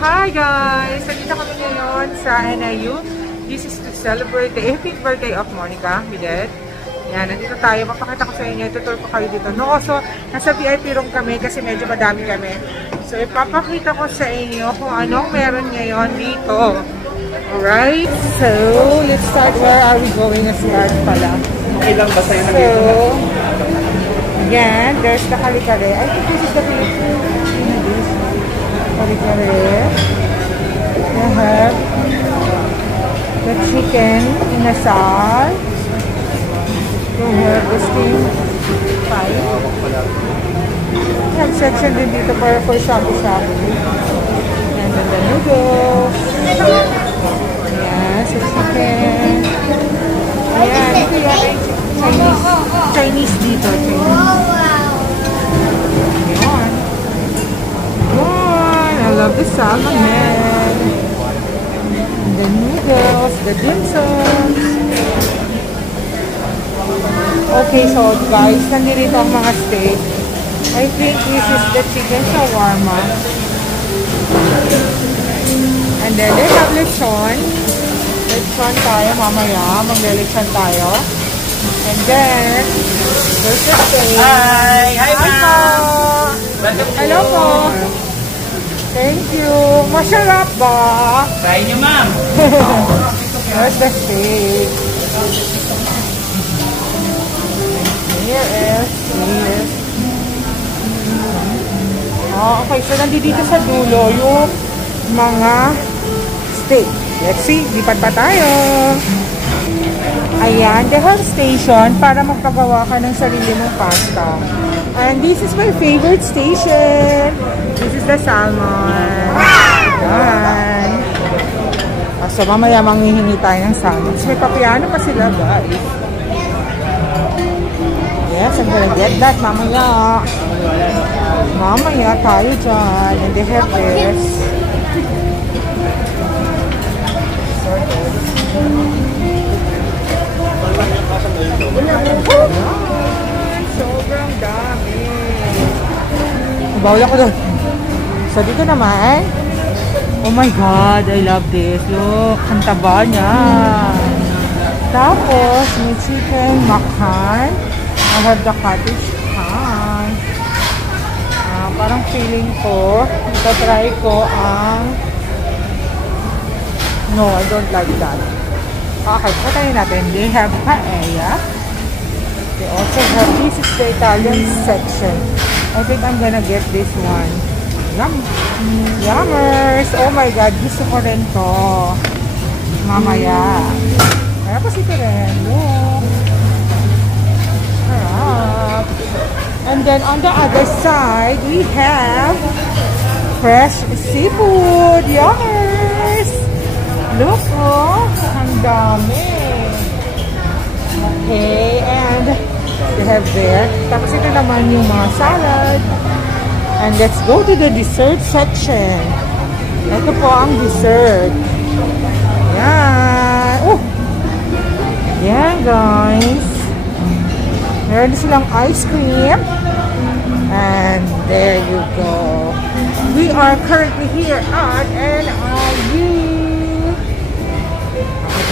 Hi guys! Nandito kami ngayon sa NIU. This is to celebrate the 18th birthday of Monica Milet. Yan, nandito tayo. Mapakita ko sa inyo. Tutur ko kayo dito. No, so, nasa VIP room kami kasi medyo madami kami. So, ipapakita ko sa inyo kung anong meron ngayon dito. Alright? So, let's start. Where are we going to start pala? Okay lang ba sa'yo na dito? So, yan. There's the kare-kare. I think this is the Philippines. Kare-kare. We have the chicken in a sauce. We have the steamed pie. We have section din dito para for shabu-shabu. And then the noodles. Yes, the chicken. Ayan, ito yan ay Chinese dito. Ayan. I love the salmon man. The noodles, the dim sums. Okay, so guys, nandito ang mga steak. I think this is the chicken shawarma. And then they have lechon. Lechon tayo mamaya. Magle-lechon tayo. And then, there's the steak. Hi! Hi, ma'am! Hello po! Thank you! Masarap ba? Try nyo, ma'am! There's the steak. Here is. Oh, okay, so nandito sa dulo yung mga steak. Let's see, lipat pa tayo. Ayan, they have station para magpagawa ka ng sarili mong pasta. And this is my favorite station. This is the salmon. Ayan. So mamaya manghihingi tayo ng salmon. So, may papiano pa sila, guys. Yes, I'm gonna get that mamaya. Mamaya tayo dyan. And they have this. Sobrang dami. Bawal ako doon. So dito naman. Oh my God, I love this. Look, ang taba niya. Tapos, may chicken makhan. I have the cottage pan. Parang feeling ko, itatry ko ang no, I don't like that. Okay, patayin natin. They have paella. They also have, this is the Italian section. I think I'm gonna get this one. Yum! Yummers! Oh my God, gusto ko rin to. Mamaya. Tapos ito rin. Look. Sarap. And then on the other side, we have fresh seafood. Yummers! Look, oh, ang dami. Okay, and they have there. Tapos ito naman yung mga salad. And let's go to the dessert section. Ito po ang dessert. Yan. Oh! Yan, guys. Meron silang ice cream. And there you go. We are currently here at NIU.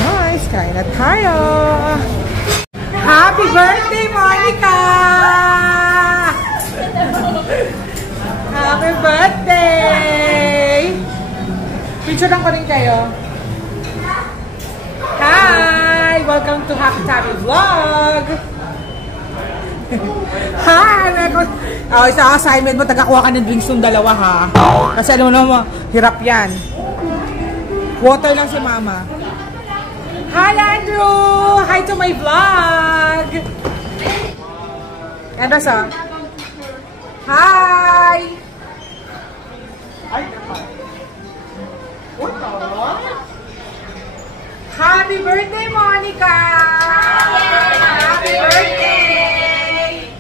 Guys, kain na tayo. Happy birthday, Monica! Happy birthday! Picturean ko rin kayo. Hi! Welcome to Happy Tabby Vlog! Hi! Oh, isa assignment mo, tagakuha ka ng drinks ng dalawa ha. Kasi alam mo, hirap yan. Water lang si mama. Hi, Andrew! Hi to my vlog! Ano sa? Hi! Happy birthday, Monica! Happy birthday!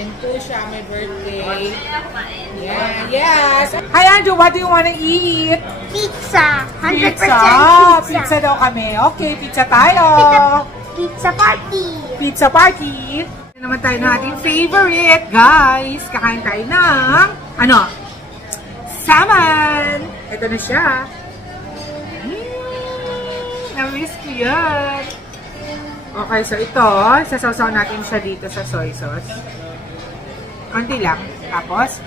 And po siya, may birthday. Yeah, yes! Hi, Andrew! What do you want to eat? Pizza. 100% Pizza! pizza. Pizza daw kami. Okay, pizza tayo! Pizza party. Pizza party! Ito naman tayo ng ating favorite, guys! Kakain tayo ng, ano? salmon! Ito na siya. Na-miss ko yan. Okay, so ito, sasawsaw natin siya dito sa soy sauce. Konti lang. Tapos,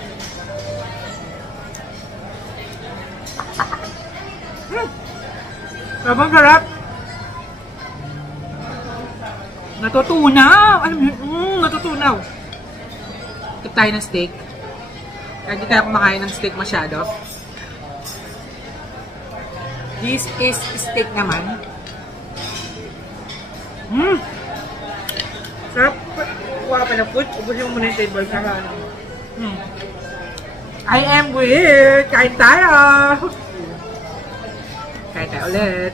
sobrang sarap. Natutunaw. Alam mo, natutunaw. Tip tayo ng steak. Kaya hindi tayo kumakain ng steak masyado. This is steak naman. Sarap. Kuha ka pa ng food. Ubusin mo muna yung table. I am with. Kain tayo. Kain tayo ulit.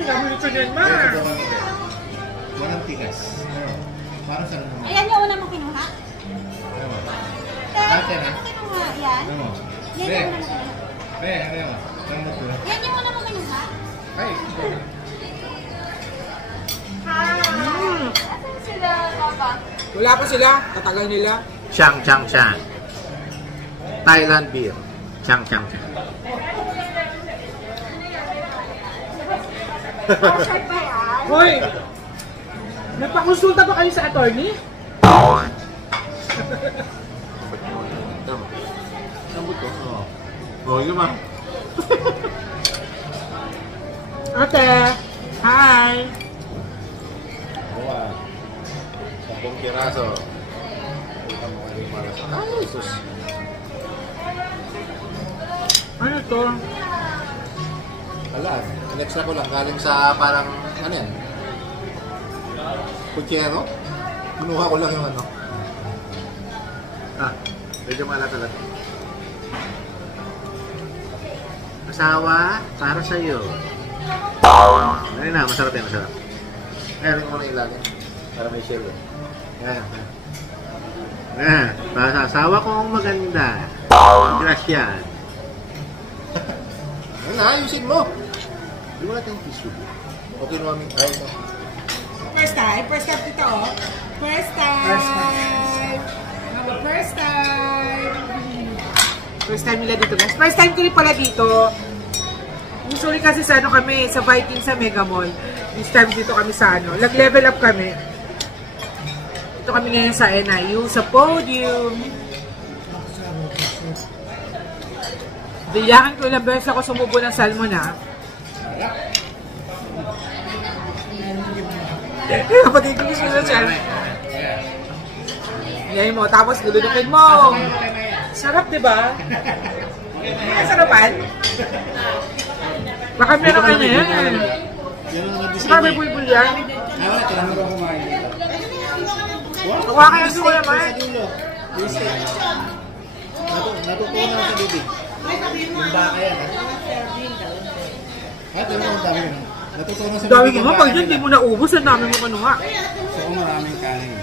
Dami nito dyan, ma. Walang tigas. Para sa naman. Ayan yung una mong kinuha? Ate na? Kinuha yan? Ano mo? Yan yung una mong kinuha? Ano mo? Ano mo? Yan yung una mong kinuha? Ay! Asan sila, Papa? Wala pa sila. Tatagal nila. Chang Chang Chang. Thailand beer. Chang Chang Chang. Short ba yan? Hoy! Nagpakonsulta ba kayo sa attorney? Lambot ko. Oh, yun ma. Ate! Hi! Wow. 10 piraso. Ito mo kayo para sa... Ay, sus. Ano to? Wala. In-extra ko lang. Galing sa parang... Ano yan? Kutsero? Kinuha ko lang yung ano. Medyo malat-alat. Asawa, para sa'yo. Ayun na, masarap yan, masarap. Ayun ko muna ilalim. Para may shell. Ayan. Ayan. Para sa asawa kong maganda. Gracias. Ayun na, ayusin mo. Hindi mo natin yung tissue. Okay naman. Ayun mo. First time dito oh. First time. First time nila dito guys. First time ko rin pala dito. Usually kasi sa ano kami, sa Viking sa Mega Mall. This time dito kami sa ano. Nag-level up kami. Dito kami ngayon sa NIU, sa podium. Diyakan ko ilang beses ako sumubo ng salmon ha. Kapatid ko sila siya. Ngayon mo, tapos lulunukin mo. Sarap, di ba? Sarapan? Baka meron ka na yan. Baka may bulbul yan. Kuha kayo suko naman. Natutunan sa bibig. Yung baka yan. Ang dami yun. Natutunan sa bibig. Dami mo, pag yun, di mo naubos. Ang dami mo kanuha. So, maraming kanin.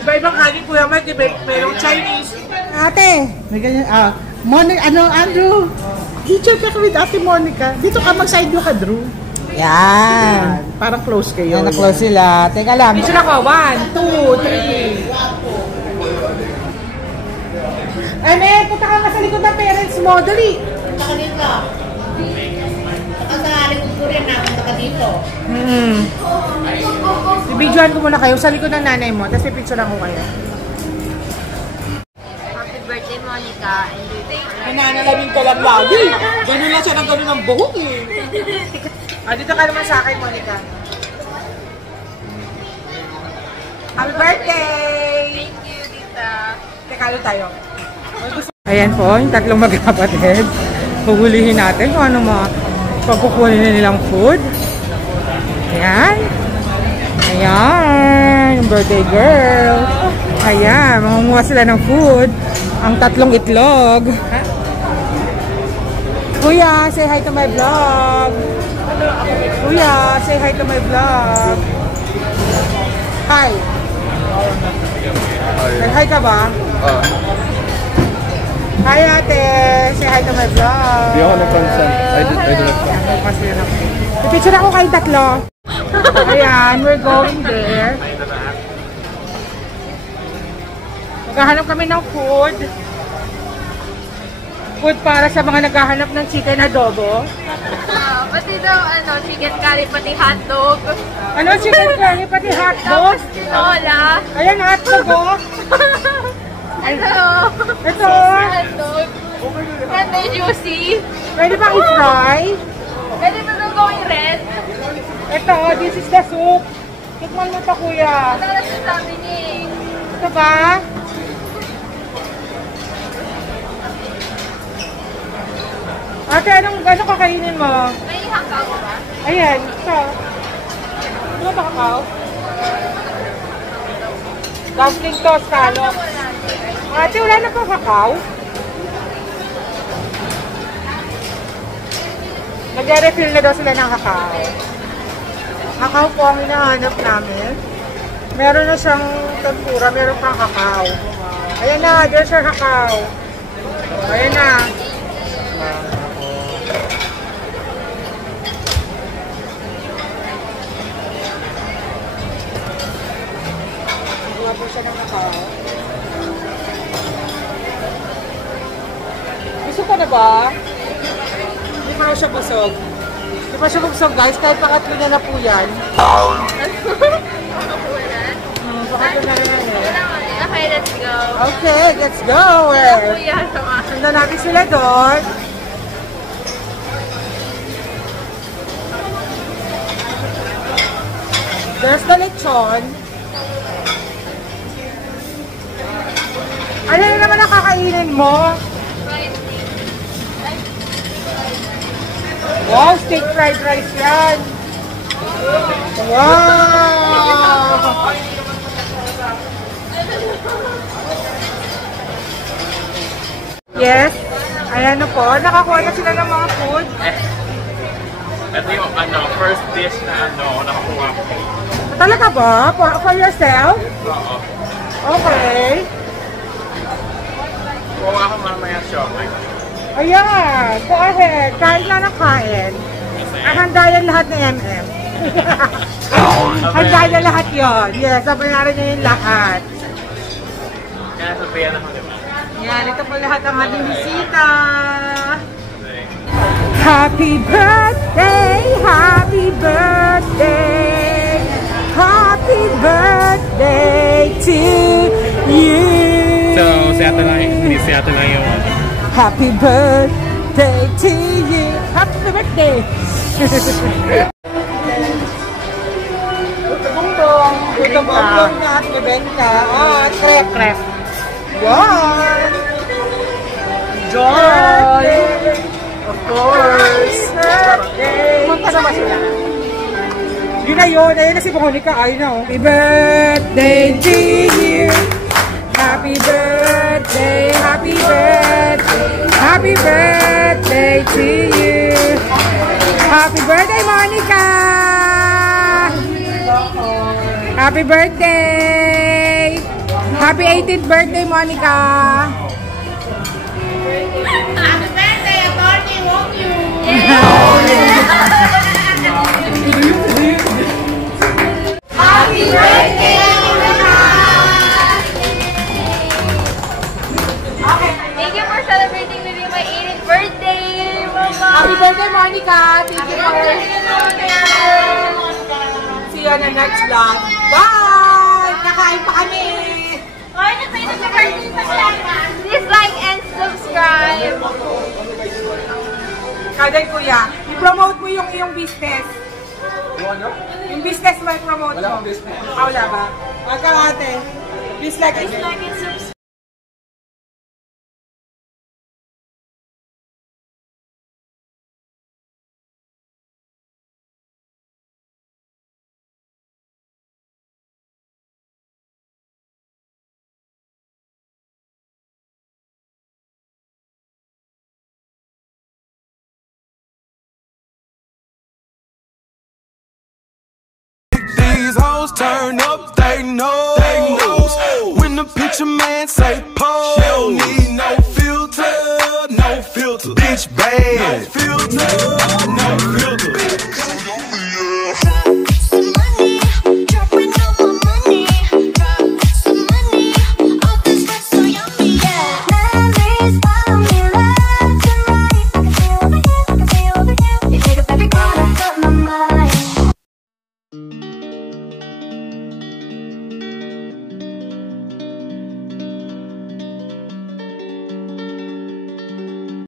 Iba-ibang kanin, Kuya Mike. Merong Chinese. Ate, may ganyan, Andrew, teacher ka with Ate Monica. Dito ka, mag-side view ka, Drew. Yan. Parang close kayo. Yan, na-close sila. Teka lang. Picture ako. 1, 2, 3. Eme, punta ka nga sa likod ng parents mo. Dali. Punta ka dito. Punta sa likod ko rin, napunta ka dito. Ibidyoan ko muna kayo sa likod ng nanay mo. Tapos pipicturean ko kayo. Happy birthday, Monica. Nananalamin ka lang lagi. Ganun lang siya ng ganun ng buhok eh. Dito ka naman sa akin, Monica. Happy birthday! Thank you, Tita. Teka, tayo. Ayan po, yung tatlong magkapatid. Huhulihin natin kung ano mga pagkukunin na nilang food. Ayan. Ayan, yung birthday girl. Ayan, mangunguha sila ng food. Ang tatlong itlog. Kuya, say hi to my vlog. Kuya, say hi to my vlog. Hi. Hi ka ba? Hi ate! Say hi to my vlog! Hindi ako nagpansan. I don't have. Pipicture ako kayong tatlo. Ayan, we're going there. Maghahanap kami ng food. Food para sa mga naghahanap ng chicken adobo. Pati daw, chicken curry, pati hotdog. Ano chicken curry, pati hotdog? Tinola. Ayan, hotdog oh. Ito. Hotdog. Ganda juicy. Pwede bang i-fry? Pwede ba daw going red? Ito, this is the soup. Tikman mo ito kuya. Ano na sabi niya? Ito ba? Ate, anong kakainin mo? May hakaw ba? Ayan, ito. Ano ba kakao? Dumpling toast, kalo. Ate, wala na po kakao? Nag-refill na daw sila ng kakao. Kakao po ang hinahanap namin. Meron na siyang tempura, meron pang kakao. Ayan na, there's your kakao. Ayan na. Wala po siya ng kakao. Gusto ko na ba? Hindi pa siya busog. Hindi pa siya busog guys, kahit pangatlo na na po yan. Pangatlo na yan eh. Okay, let's go. Okay, let's go! Sundan natin sila doon. There's the lechon. Ano na naman ang kakainin mo? Wow, steak fried rice yan. Wow! Yes, ayan na po. Nakakuha na sila ng mga food. Ito yung first dish na nakakuha ko. Talaga ba? For yourself? Oo. Okay. Kuha ko mamaya siomay. Ayan, go ahead. Kain na ng kain. Handa yan lahat ng MM. Handa yan lahat yon. Yes, sabayaran niya yung lahat. Kaya sabihan ako, di ba? Yan, ito po lahat ang ating bisita. Happy birthday! Happy birthday! Happy birthday to you! So, si ate lang, hindi si ate lang yung Happy birthday to you! Happy birthday! Butong-butong! Butong-butong na at mabenta. Oh, krep-krep. Yan! Joy! Of course! Birthday! Punta naman sila. Yun na yun. Ayun na si Monica. Ayun na oh. Happy birthday to you! Happy birthday! Happy birthday! Happy birthday to you! Happy birthday, Monica! Happy birthday! Happy 18th birthday, Monica! Happy birthday, Barney, won't you? Happy birthday, Monica! Thank you for celebrating with me my 18th birthday, Mama! Happy birthday, Monica! Thank you for... See you on the next vlog. Bye! Kakain pa kami! Please like and subscribe. Kaday kuya, i-promote mo yung iyong business. Yung business mo i-promote mo. Wala akong business. Wala ba? Wag ka ate. Please like and subscribe. These hoes turn up, they know. When the picture man say pose, she don't need no filter. Bye.